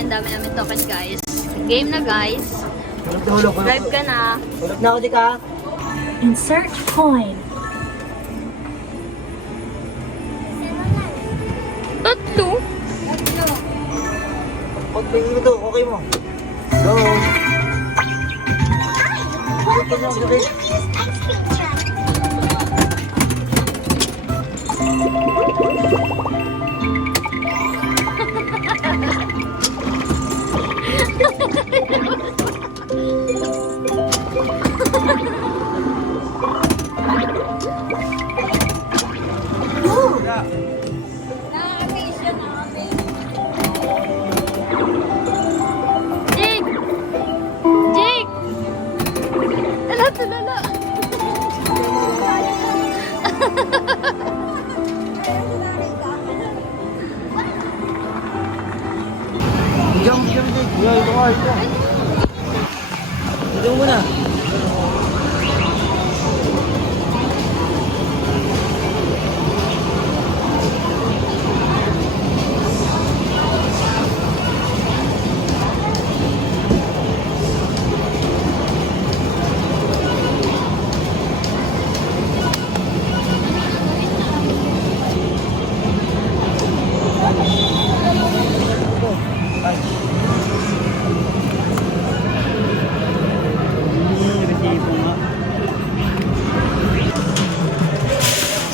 Ayan, dami namin token, guys. Game na, guys. Drive ka na. Hulog na ako, di ka? Insert coin. Tatlo. Pag tingin mo to, okay mo. Go! Okay na, okay. Jake! Jake! Ala, tulala. Jump, jump, jump. Yeah, ito ka, ito. Ito muna.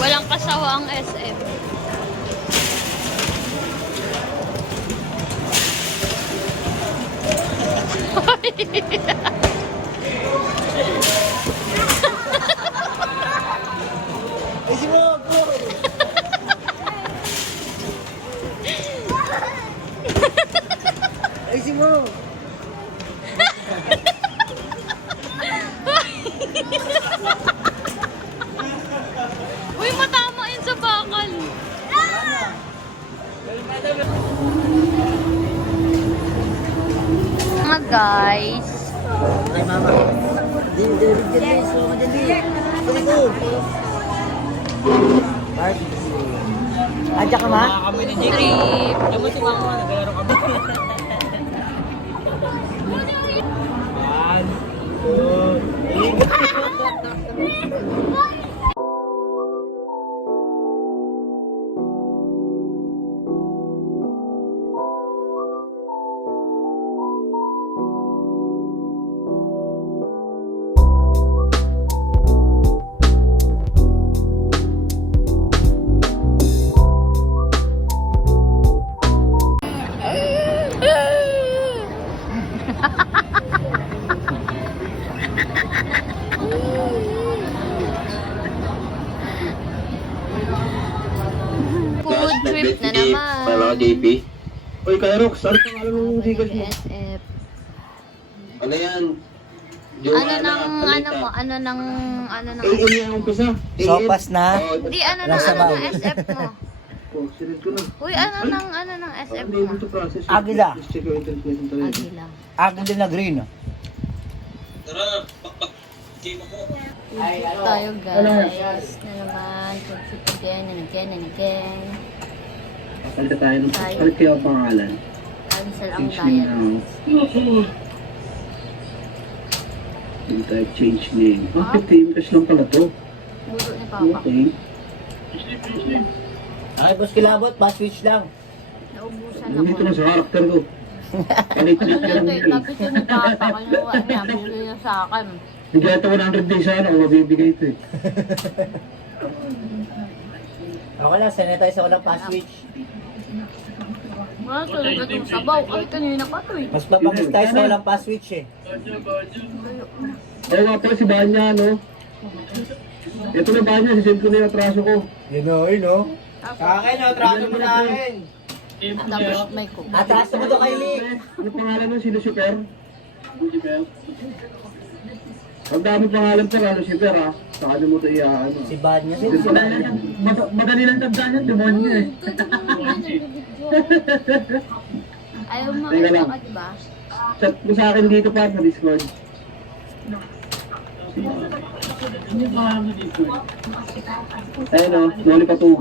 Walang kasawa ang SM. Ay, si mo, bro! Ay, si mo! Uy, matama yun sa bakal. Mga guys. Ay, mama. Dili, so madali. Ito. Bart. Adya ka, ma? Trip. Naglaro kami. 1, 2, 3. Food trip na naman. Para ka, JP. Uy, Kyrox, ano pangalan ng Gcash mo? SF. Ano yan? Ano ng AM yan ang umpisa. Sopas na. Di, Nasa ng baon. SF mo. Oh, sinend ko na. Uy, ano ng SF Hindi mo? mo ito process. Agila. Let's check your internet connection talaga. Agila. Akin din na green. Tayo guys. Na naman. Food trip again and again and again. Palit tayo ng palit kayo ang pangalan. Cancel ang Change name diet. now. Hindi tayo change name. Ah, 15 cash lang pala to. Buro ni Papa. Okay. Ay, boss kilabot, pa-switch lang. Naubusan Nandito ako. na sa karakter ko. Palit Ano na lang lang. ito? Tapos yun ni Papa. Kinuha niya. Bigay niya sa akin. Hindi ito 100 days sana kung mabibigay ito eh. Okay lang, sanitize ako ng pa-switch. Wala talaga itong sabaw. Ay, kanina pa ito eh. Mas mapangis tayo sa walang pa-switch eh. Oo nga pala si Banya, no? Ito na Banya, sisend ko na yung atraso ko. Yun o, yun o. Sa akin, atraso mo na akin. Tapos may cook. Atraso mo to kay Lee. Ano pangalan nun? Si Lucifer? Lucifer? Ang dami pangalan pa, Lucifer ha. Sa kanya mo ito ano. Si Banya. Madali lang tandaan yan, demonyo eh. Ayaw mo Teka lang. makakad ba? Chat mo sa akin dito pa sa Discord. Ayun o, Noli Patuga.